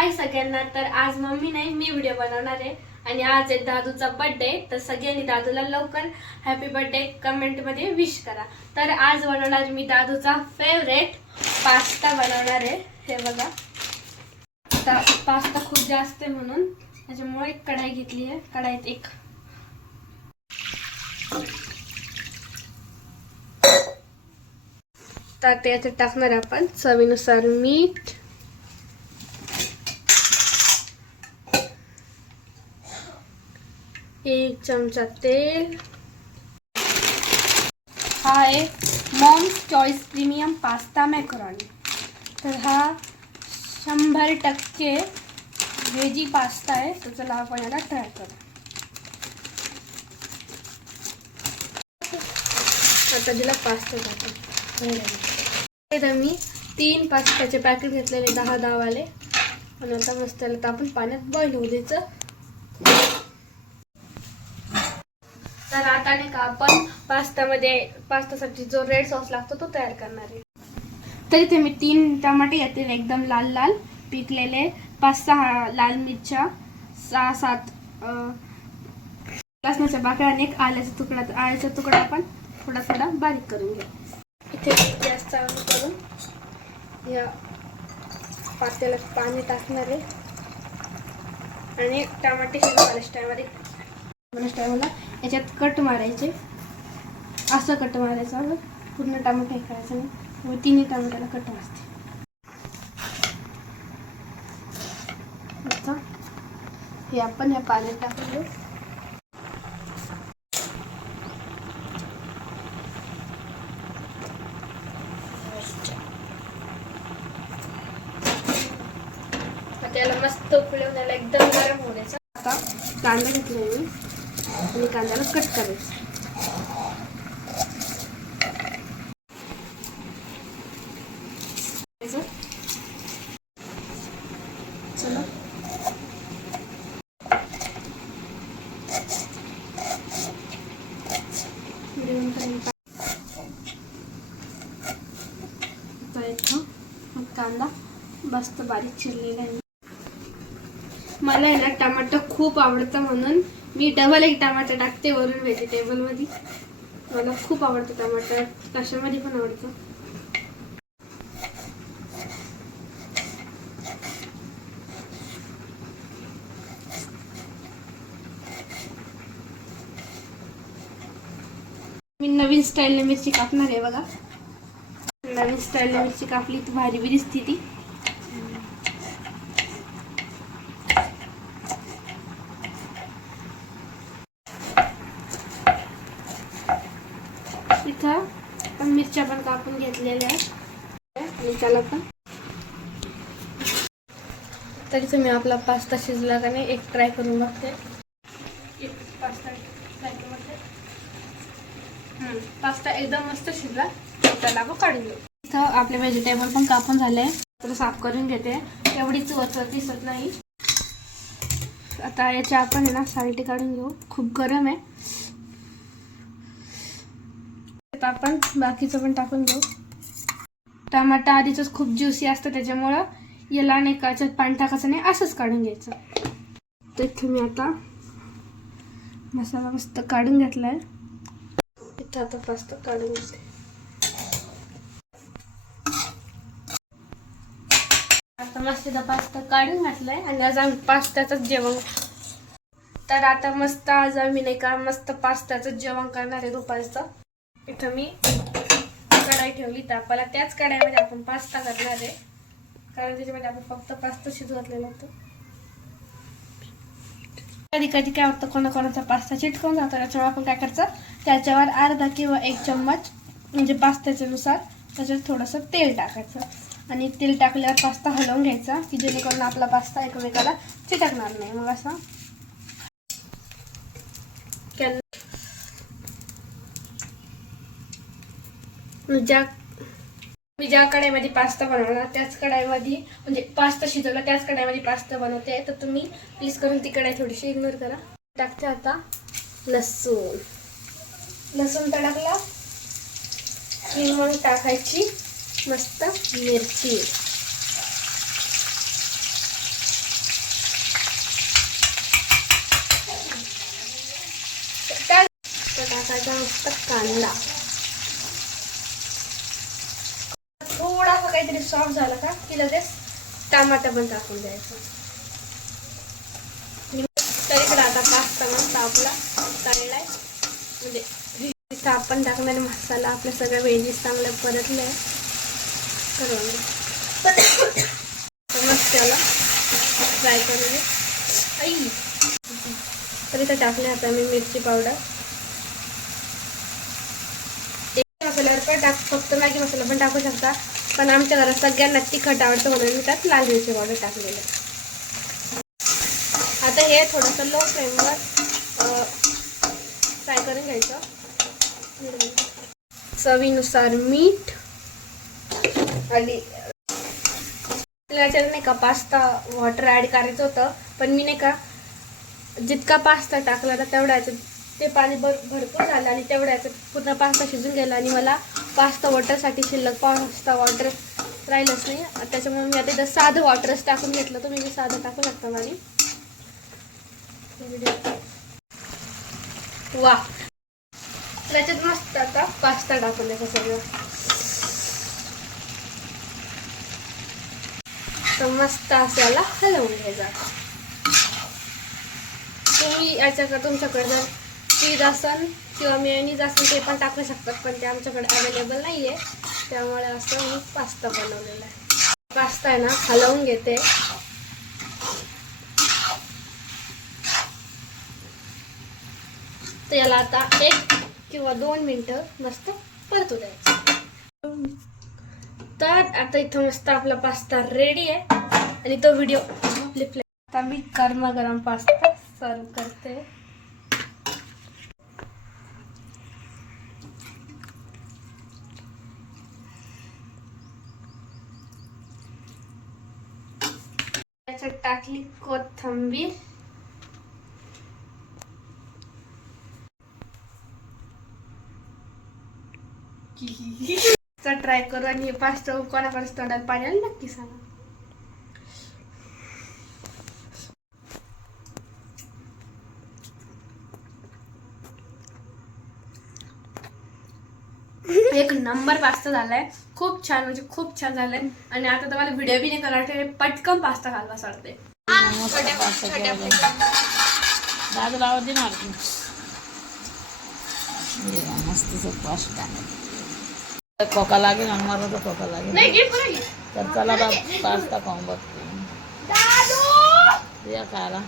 हाय सगळ्यांना। तर आज मम्मी नाही मी व्हिडिओ बनवणार आहे आणि आज आहे दादूचा बर्थडे। तर सगळ्यांनी दादूला लवकर हॅपी बर्थडे कमेंट मध्ये विश करा। तर आज बनवणार मी दादूचा फेवरेट पास्ता बनवणार आहे। हे बघा, आता पास्ता खूप जास्त आहे म्हणून त्याच्यामुळे एक कढाई घेतली आहे। कढाईत एक तर त्याच्यात टाकणार आपण चवीनुसार मीठ, एक चमचा तेल। हा आहे मॉम्स चॉईस प्रीमियम पास्ता मॅकरोनी। तर हा 100% व्हेजी पास्ता आहे। तर चला आपण याला ट्राय करू। आता दिला पास्ता टाकून मी 3 पास्त्याचे पॅकेट घेतलेले 10 वाले आणि आता मस्त त्याला आपण पाण्यात बॉईल होऊ द्यायचं। तर आता नाही का आपण पास्तासाठी जो रेड सॉस लागतो तो तयार करणार आहे। तर इथे मी 3 टमाटे घेतलेले एकदम लाल लाल पिकलेले, 5-6 लाल मिरच्या, 6-7 लसणाच्या पाकळ्या आणि एक आल्याचा तुकडा आपण थोडा बारीक करून घेऊ। इथे गॅस चालू करून या पातेल्यात पाणी टाकणार आहे आणि टमाटे टायमाला याच्यात कट मारायचे। असं कट मारायचं, पूर्ण टमाटे करायचं नाही, 3 टमाट्याला कट मारते। आता हे आपण या पाण्यात टाकून देऊ। त्याला मस्त उकळून त्याला एकदम गरम होऊ द्यायचं। आता कांदा घेतलाय मी आणि कांद्याला कट करायचं। चला कांदा मस्त बारीक चिरलेला आहे। मला आहे ना टमाटर खूप आवडतं म्हणून मी डबल एक टमाटर टाकते वरून व्हेजिटेबल मध्ये। मला खूप आवडतं टमाटर, कशामध्ये पण आवडतं। मी नवीन स्टाईलने मिरची कापणार आहे बघा। नवीन स्टाईलने मिरची कापली तर भारी बी दिसते ती। इथं मिरच्या पण कापून घेतलेल्या आहेत आणि त्याला पण तरी तुम्ही आपला पास्ता शिजला का नाही एक ट्राय करून बघते। पास्ता एकदम मस्त शिजला, त्याला आपण काढून घेऊ। इथं आपले व्हेजिटेबल पण कापून झाले, तर साफ करून घेते। एवढीच वचवत दिसत नाही। आता याच्या आपण आहे ना साईड काढून घेऊ, खूप गरम आहे। आता आपण बाकीचं पण टाकून घेऊ। टमाटा आधीच खूप ज्युसी असतं त्याच्यामुळं याला नाही का याच्यात पाणी टाकायचं नाही, असंच काढून घ्यायचं। तर इथे मी आता मसाला मस्त काढून घेतलाय। इथं आता पास्ता काढून घेते। आता मस्त पास्ता काढून घातलाय आणि आज आम्ही पास्त्याचंच जेवण। तर आता मस्त आज आम्ही नाही का मस्त पास्त्याचं जेवण करणार आहे दुपारचं। इथं मी कढाई ठेवली तापाला, त्याच कढाईमध्ये आपण पास्ता करणार आहे, कारण त्याच्यामध्ये आपण फक्त पास्ता शिजवलेला होता। कधी कधी काय होतं कोणाकोणाचा पास्ता चिटकून जातो, त्याच्यामुळे आपण काय करायचं त्याच्यावर अर्धा किंवा 1 चम्मच म्हणजे पास्त्याच्या नुसार त्याच्यात थोडंसं तेल टाकायचं आणि तेल टाकल्यावर पास्ता हलवून घ्यायचा की जेणेकरून आपला पास्ता एकमेकाला चिटकणार नाही। मग असा मी ज्या कढाईमध्ये पास्ता बनवला त्याच कढाईमध्ये म्हणजे पास्ता शिजवला त्याच कढाईमध्ये पास्ता बनवते। तर तुम्ही प्लीज करून ती कढाई थोडीशी इग्नोर करा। टाकते आता लसूण टाकला की मग टाकायची मस्त मिरची। तर कांदा थोडासा काहीतरी सॉफ्ट झाला का की लगेच टमाटा पण टाकून द्यायचं. तरीकडे आता पास्ता मस्त आपला तळलाय. म्हणजे तिथं आपण टाकणारे मसाला आपल्या सगळ्या व्हेजीस चांगल्या परतले करून मस्त त्याला फ्राय करून आई. तर इथं टाकले आता मी मिरची पावडर. मसाल्यावर पण फक्त मॅगी मसाला पण टाकू शकता, पण आमच्या घरात सगळ्यांना तिखट आवडतं म्हणून मी त्यात लाल मिरची पावडर टाकलेलं. आता हे थोडंसं लो फ्लेमवर फ्राय करून घ्यायचं. चवीनुसार मीठ आणि त्याच्यात नाही का पास्ता वॉटर ॲड करायचं होतं, पण मी नाही का जितका पास्ता टाकला ना तेवढ्याचं ते पाणी भरपूर झालं आणि तेवढ्याचं पूर्ण पास्ता शिजून गेला आणि मला पास्ता वॉटरसाठी शिल्लक पास्ता वॉटर राहिलंच नाही. त्याच्यामुळे मी आता इथं साधं वॉटरच टाकून घेतलं. तुम्ही मी साधं टाकू शकता. आणि वा त्याच्यात मस्त आता पास्ता टाकून द्यायचा सगळं. तर मस्त असायला हलवून घ्यायचा. तुम्ही याच्याकडे तुमच्याकडे जर चीज असेल किंवा मेयोनीज असेल ते पण टाकू शकतात, पण ते आमच्याकडे अवेलेबल नाही आहे. त्यामुळे असं मी पास्ता बनवलेला आहे. पास्ता आहे ना हलवून घेते. तर याला आता 1 किंवा 2 मिनटं मस्त परतू द्यायचं. तर आता इथं मस्त आपला पास्ता रेडी आहे आणि तो व्हिडिओ आता मी गरमागरम पास्ता सर्व करते. त्याच्यात टाकली कोथिंबीर. ट्राय करू आणि हे पास्ता कोणाकडे तोंडात पाणी आलं नक्की सांगा. एक नंबर पास्ता झालाय. खूप छान म्हणजे खूप छान झालाय. आणि आता तुम्हाला व्हिडिओ बी नाही करायचे, पटकन पास्ता घालवा सांगते. खोका लागेल आम्हाला, तर खोका लागेल. तर चला पास्ता खाऊन बघते या खायला.